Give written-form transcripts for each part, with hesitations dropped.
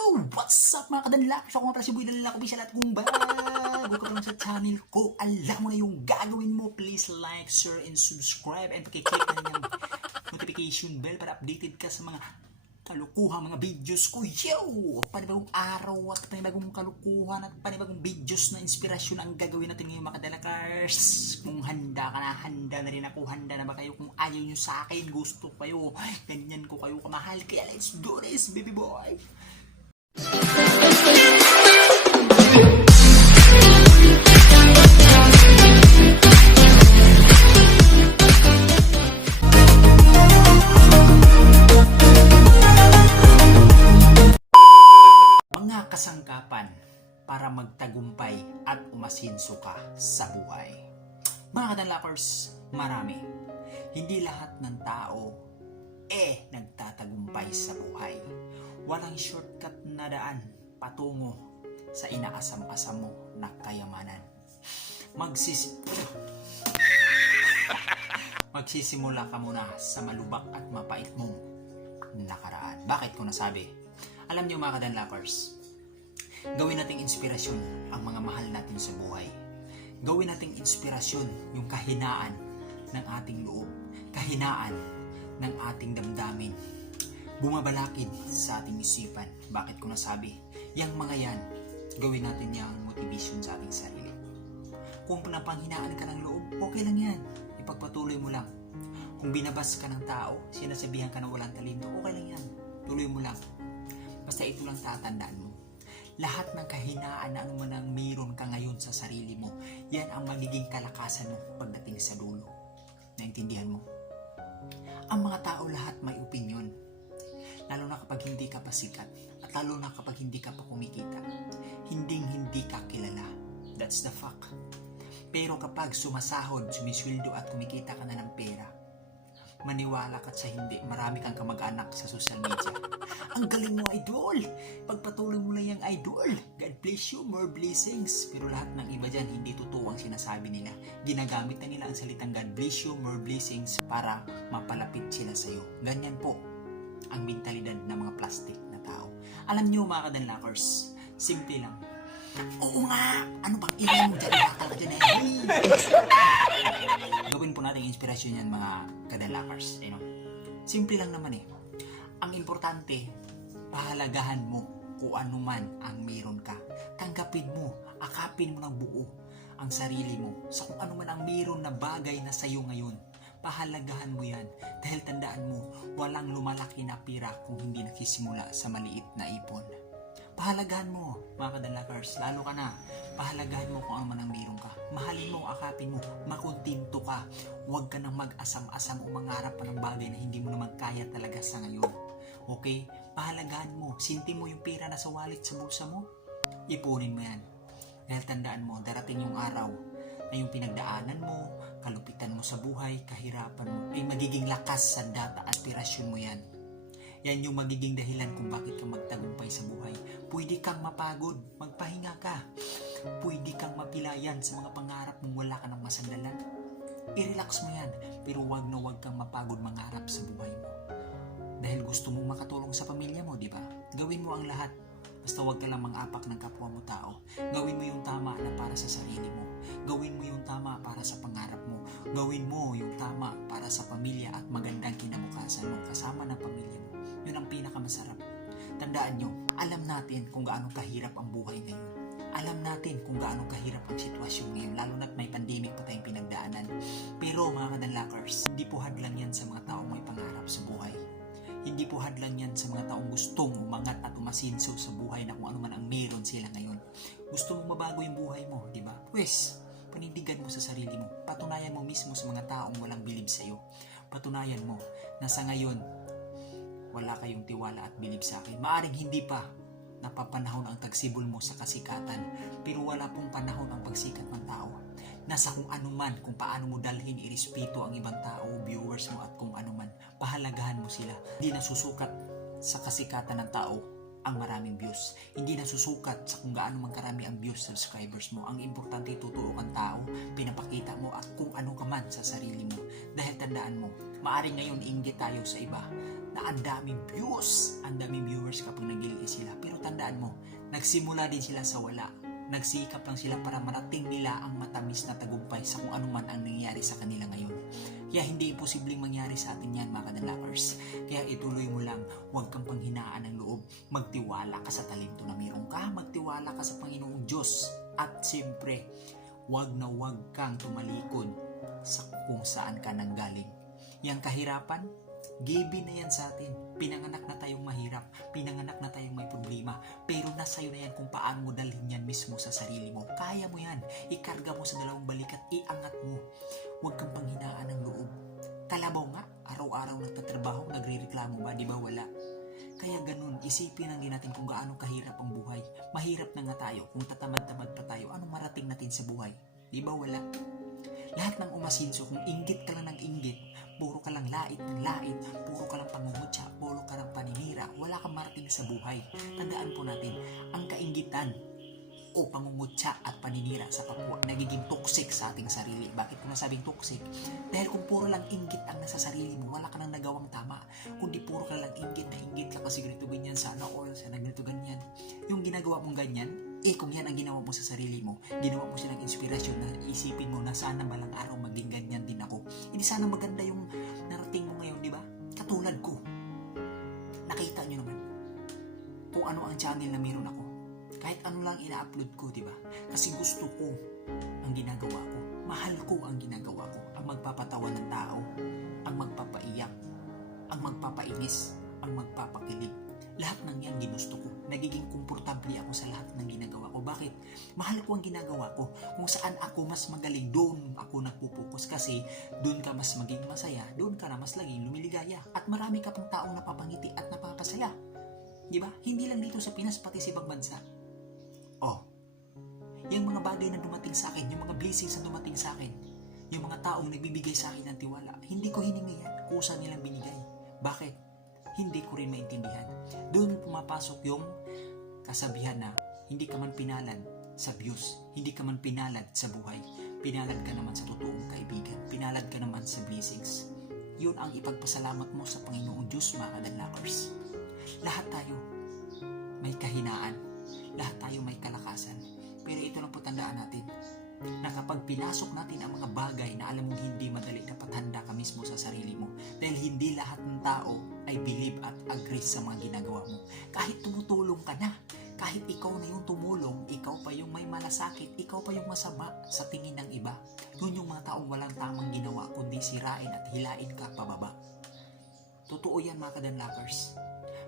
Yo! What's up mga kadanlak? Ako nga pala si Boy Danlak, official at kung bago ka pa lang sa channel ko, alam mo na yung gagawin mo. Please like, share, and subscribe. And pakiclick na yung notification bell para updated ka sa mga kalukuhan, mga videos ko. Yo! Panibagong araw at panibagong kalukuhan at panibagong videos na inspirasyon ang gagawin natin ngayon mga kadalakars. Kung handa ka na, handa na rin ako. Handa na ba kayo? Kung ayaw nyo sa akin, gusto kayo, ganyan ko kayo kamahal. Kaya let's do this, baby boy! Mga kasangkapan para magtagumpay at umasinso ka sa buhay. Mga kadanlakers, marami. Hindi lahat ng tao nagtatagumpay sa buhay. Walang shortcut na daan patungo sa inaasam-asam mo na kayamanan. Magsisimula ka muna sa malubak at mapait mong nakaraan. Bakit ko nasabi? Alam niyo mga kadanlakers, gawin nating inspirasyon ang mga mahal natin sa buhay. Gawin nating inspirasyon yung kahinaan ng ating loob, kahinaan ng ating damdamin, bumabalakid sa ating isipan. Bakit ko nasabi? Yang mga yan, gawin natin yung motivation sa ating sarili. Kung napanghinaan ka ng loob, okay lang yan. Ipagpatuloy mo lang. Kung binabas ka ng tao, sinasabihan ka na walang talento, okay lang yan. Tuloy mo lang. Basta ito lang tatandaan mo. Lahat ng kahinaan na ano man ang mayroon ka ngayon sa sarili mo, yan ang magiging kalakasan mo pagdating sa dulo. Naintindihan mo? Ang mga tao lahat may opinyon. Lalo na kapag hindi ka pa sikat. At lalo na kapag hindi ka pa kumikita. Hindi ka kilala. That's the fact. Pero kapag sumasahod, sumisweldo at kumikita ka na ng pera, maniwala ka sa hindi, marami kang kamag-anak sa social media. Ang galing mo, idol! Pagpatuloy mo lang yung idol. God bless you, more blessings. Pero lahat ng iba dyan, hindi totoo ang sinasabi nila. Ginagamit na nila ang salitang God bless you, more blessings para mapalapit sila sa'yo. Ganyan po ang mentalidad ng mga plastic na tao. Alam nyo mga kadanlakers, simple lang. Oo nga! Ano bang ilan mo dyan? Bakal ka dyan Gawin po natin inspirasyon yan mga kadalakers. Simple lang naman Ang importante, pahalagahan mo kung ano man ang meron ka. Tanggapin mo, akapin mo ng buo ang sarili mo sa kung ano man ang meron na bagay na sa'yo ngayon. Pahalagahan mo yan dahil tandaan mo, walang lumalaki na pira kung hindi nagsisimula sa maliit na ipon. Pahalagahan mo, mga kadalakers, lalo ka na. Pahalagahan mo kung ano man ang meron ka. Mahalin mo, akapin mo, makontinto ka. Huwag ka nang mag-asam-asam o mangarap pa ng bagay na hindi mo naman kaya talaga sa ngayon. Okay? Pahalagahan mo. Sinti mo yung pera na sa wallet sa bulsa mo. Ipunin mo yan. Dahil tandaan mo, darating yung araw na yung pinagdaanan mo, kalupitan mo sa buhay, kahirapan mo, ay magiging lakas sa data, aspirasyon mo yan. Yan yung magiging dahilan kung bakit ka magtagumpay sa buhay. Pwede kang mapagod, magpahinga ka. Pwede kang mapilayan sa mga pangarap mong wala ka ng masandalan. I-relax mo yan, pero wag na wag kang mapagod mangarap sa buhay mo. Dahil gusto mong makatulong sa pamilya mo, di ba? Gawin mo ang lahat. Basta wag ka lang mang-apak ng kapwa mo tao. Gawin mo yung tama na para sa sarili mo. Gawin mo yung tama para sa pangarap mo. Gawin mo yung tama para sa pamilya at magandang kinabukasan mo kasama ng pamilya mo. Yun ang pinakamasarap. Tandaan nyo, alam natin kung gaano kahirap ang buhay ngayon. Alam natin kung gaano kahirap ang sitwasyon ngayon, lalo na't may pandemic pa tayong pinagdaanan. Pero mga kadanlakers, hindi po hadlang yan sa mga taong may pangarap sa buhay. Hindi po hadlang yan sa mga taong gustong umangat at umasinso sa buhay na kung ano man ang meron sila ngayon. Gusto mong mabago yung buhay mo, di ba? Pues, panindigan mo sa sarili mo. Patunayan mo mismo sa mga taong walang bilib sa'yo. Patunayan mo na sa ngayon, wala kayong tiwala at bilib sa akin. Maaring hindi pa napapanahon ang tagsibol mo sa kasikatan, pero wala pong panahon ang pagsikat ng tao. Nasa kung ano man, kung paano mo dalhin irespeto ang ibang tao, viewers mo at kung ano man, pahalagahan mo sila. Hindi nasusukat sa kasikatan ng tao ang maraming views. Hindi nasusukat sa kung gaano man karami ang views, subscribers mo. Ang importante, totoo kang tao, pinapakita mo at kung ano ka man sa sarili mo. Dahil tandaan mo, maaring ngayon inggit tayo sa iba na ang daming views, ang daming viewers kapag nag-LA sila. Pero tandaan tandaan mo, nagsimula din sila sa wala. Nagsikap lang sila para marating nila ang matamis na tagumpay sa kung anuman ang nangyayari sa kanila ngayon. Kaya hindi imposibleng mangyari sa atin yan, mga kadalakers. Kaya ituloy mo lang, huwag kang panghinaan ng loob. Magtiwala ka sa talento na meron ka, magtiwala ka sa Panginoong Diyos. At siyempre, huwag na huwag kang tumalikod sa kung saan ka nanggaling. Yang kahirapan, given na yan sa atin. Pinanganak na tayong mahirap, pinanganak na tayong may problema, pero nasa iyo na yan kung paano mo dalhin yan mismo sa sarili mo. Kaya mo yan, ikarga mo sa dalawang balikat, iangat mo. Huwag kang panghinaan ng loob. Kalabaw nga, araw-araw nagtatrabaho, nagre-reklamo ba? Di ba wala? Kaya ganun, isipin lang din natin kung gaano kahirap ang buhay. Mahirap na nga tayo, kung tatamad-tamad pa tayo, anong marating natin sa buhay? Di ba wala? Lahat ng umasinso, kung inggit ka lang ng inggit, puro ka lang lait ng lait, puro ka lang pangungutya, puro ka lang paninira, wala kang marating sa buhay. Tandaan po natin, ang kainggitan o pangungutya at paninira sa kapwa nagiging toxic sa ating sarili. Bakit ko nasabing toxic? Dahil kung puro lang inggit ang nasa sarili mo, wala ka nang nagawang tama. Kundi puro ka lang inggit na inggit ka kasi ganito ganyan, sana all, sana ganito ganyan. Yung ginagawa mong ganyan, kung yan ang ginawa mo sa sarili mo, ginawa mo silang inspirasyon na isipin mo na sana balang araw maging ganyan din ako. Hindi sana maganda yung narating mo ngayon, di ba? Katulad ko. Nakita nyo naman kung ano ang channel na meron ako. Kahit ano lang ina-upload ko, di ba? Kasi gusto ko ang ginagawa ko. Mahal ko ang ginagawa ko. Ang magpapatawa ng tao, ang magpapaiyak, ang magpapainis, ang magpapakilig. Lahat ng yan ginusto ko. Nagiging komportable ako sa lahat ng ginagawa ko. Bakit? Mahal ko ang ginagawa ko. Kung saan ako mas magaling, doon ako nagpupokus. Kasi doon ka mas maging masaya, doon ka na mas laging lumiligaya. At marami ka pang taong napapangiti at napapasaya. Di ba? Hindi lang dito sa Pinas, pati sa ibang bansa. Yung mga bagay na dumating sa akin, yung mga blessings na dumating sa akin, yung mga taong nagbibigay sa akin ng tiwala, hindi ko hiningi yan. Kusa nilang binigay. Bakit? Hindi ko rin maintindihan. Doon pumapasok yung kasabihan na hindi ka man pinalad sa views, hindi ka man pinalad sa buhay, pinalad ka naman sa totoong kaibigan, pinalad ka naman sa blessings. Yun ang ipagpasalamat mo sa Panginoong Diyos, mga kadalakers. Lahat tayo may kahinaan, lahat tayo may kalakasan, pero ito lang po tandaan natin na kapag pinasok natin ang mga bagay na alam mong hindi madali, dapat handa ka mismo sa sarili mo. Dahil hindi lahat ng tao ay believe at agree sa mga ginagawa mo. Kahit tumutulong ka na, kahit ikaw na yung tumulong, ikaw pa yung may malasakit, ikaw pa yung masama sa tingin ng iba. Yun yung mga taong walang tamang ginawa, kundi sirain at hilain ka pababa. Totoo yan, mga kadanlakers.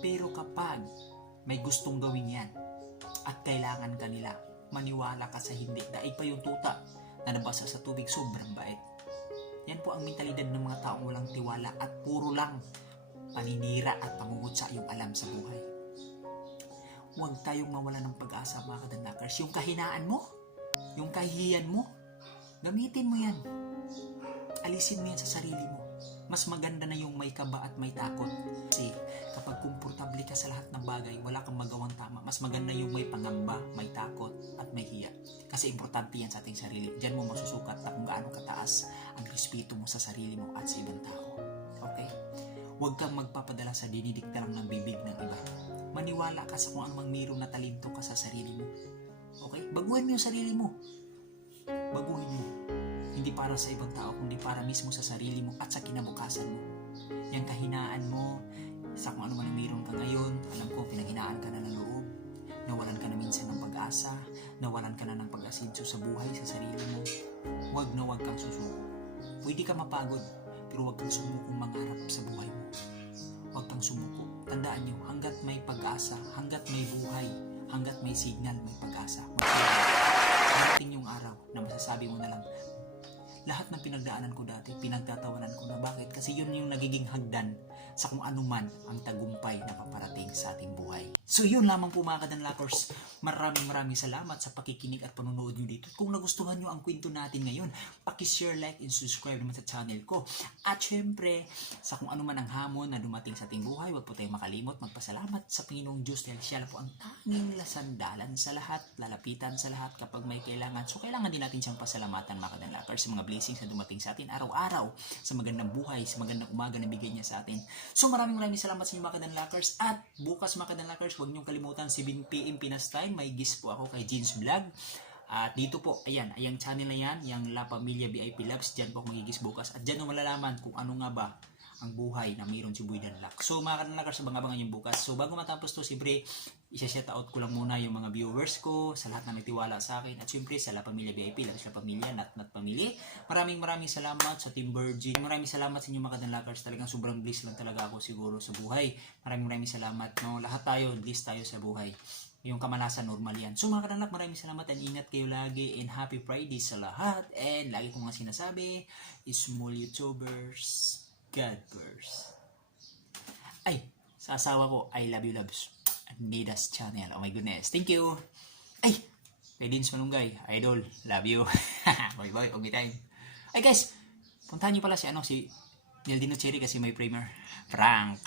Pero kapag may gustong gawin yan at kailangan ka nila, maniwala ka sa hindi. Daig pa yung tuta na nabasa sa tubig, sobrang bait. Yan po ang mentalidad ng mga taong walang tiwala at puro lang paninira at pangungutsa yung alam sa buhay. Huwag tayong mawala ng pag-asa, mga kadanlakers. Yung kahinaan mo, yung kahihiyan mo, gamitin mo yan. Alisin mo yan sa sarili mo. Mas maganda na yung may kaba at may takot. Kasi kapag komportable ka sa lahat ng bagay, wala kang magawang tama. Mas maganda yung may pangamba, may takot, at may hiya. Kasi importante yan sa ating sarili. Diyan mo masusukat na kung gaano kataas ang respeto mo sa sarili mo at sa ibang tao. Okay? Huwag kang magpapadala sa dinidikta lang ng bibig ng iba. Maniwala ka sa kung anumang mayroong na talento ka sa sarili mo. Okay? Baguhin mo yung sarili mo. Baguhin mo. Hindi para sa ibang tao, kundi para mismo sa sarili mo at sa kinabukasan mo. Yung kahinaan mo, sa kung ano man mayroon ka ngayon, alam ko, pinaghinaan ka na ng loob, nawalan ka na minsan ng pag-asa, nawalan ka na ng pag-asidso sa buhay, sa sarili mo. Huwag na huwag kang susuko. Pwede ka mapagod, pero huwag kang sumukong mangarap sa buhay mo. Huwag kang sumuko. Tandaan nyo, hanggat may pag-asa, hanggat may buhay, hanggat may signal, may pag-asa. Marating yung araw na masasabi mo na lang, lahat ng pinagdaanan ko dati, pinagtatawanan ko na. Bakit? Kasi yun yung nagiging hagdan sa kung ano man ang tagumpay na paparating sa ating buhay. So yun lamang po, mga kadanlakers. Maraming salamat sa pakikinig at panonood nyo dito. Kung nagustuhan nyo ang kwento natin ngayon, pakishare, like, and subscribe naman sa channel ko. At syempre, sa kung ano man ang hamon na dumating sa ating buhay, huwag po tayong makalimot magpasalamat sa Panginoong Diyos dahil siya po ang tanging lasandalan sa lahat, lalapitan sa lahat kapag may kailangan. So kailangan din natin siyang pasalamatan, mga kadanlakers, sa mga blessings na dumating sa atin araw-araw, sa magandang buhay, sa magandang umaga na bigay niya sa atin. So maraming salamat sa inyo, mga kadanlakers. At bukas, mga kadanlakers, viewers, huwag niyong kalimutan 7 PM Pinas time, may guest po ako kay Jeans Vlog. At dito po, ayan, ayang channel na yan, yung La Familia VIP Labs, dyan po ako magigis bukas. At dyan mo malalaman kung ano nga ba ang buhay na mayroon si Boy Danlak. So mga kadalakers, abangan yung bukas. So bago matapos to, siyempre, isa-shout out ko lang muna yung mga viewers ko, sa lahat na nagtiwala sa akin. At siyempre, sa La Familia VIP, Labs La Familia, Not Family. Maraming salamat sa Team Virgin. Maraming salamat sa inyo mga kadalakers. Talagang sobrang bliss lang talaga ako siguro sa buhay. Maraming salamat. No? Lahat tayo, bliss tayo sa buhay. Yung kamalasan, normal yan. So mga kadalak, maraming salamat and ingat kayo lagi and happy Friday sa lahat. And lagi ko nga sinasabi, small YouTubers, God first. Ay, sa asawa ko, I love you loves. Nidas channel. Oh my goodness. Thank you. Ay, kay Dins Manunggay, idol, love you. Bye, time. Ay guys, puntahan niyo pala si si Neldino Cherry kasi may premier. Prank.